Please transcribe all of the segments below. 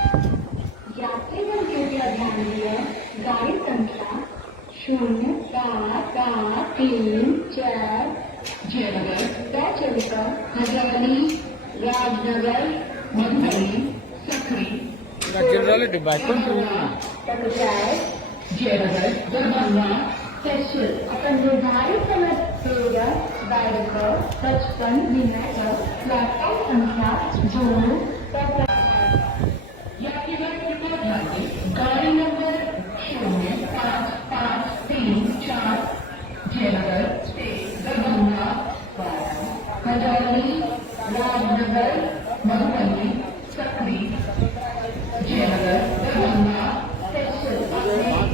यात्रीगण कृपया ध्यान दिया गाड़ी संख्या 0773 जयनगर चलिका हजारी राजनगर मधुबनी सकरी जयनगर दरभंगा स्पेशल अपन निर्धारित समय तेरह 55 मिनट प्लेटफॉर्म संख्या 2 गाड़ी नंबर 0553 जयनगर से दरभंगा हजारी Rajnagar Madhubani Sakri Jaynagar Darbhanga special platform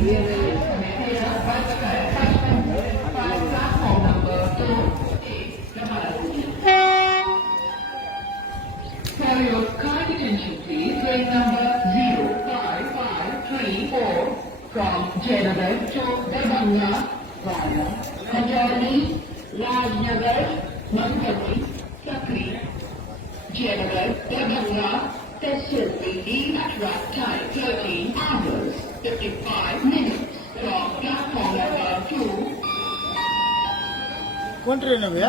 number 2 For your kind attention, please. Train number 05534 from Jayanagar to Darbhanga via Hajari, Rajnagar, Madhubani, Sakri. Jayanagar, Darbhanga, special will leave at right time 13 hours 55 minutes from platform number 2. कौन train है भैया?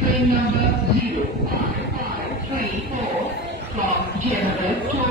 Train number 0554 from Jayanagar to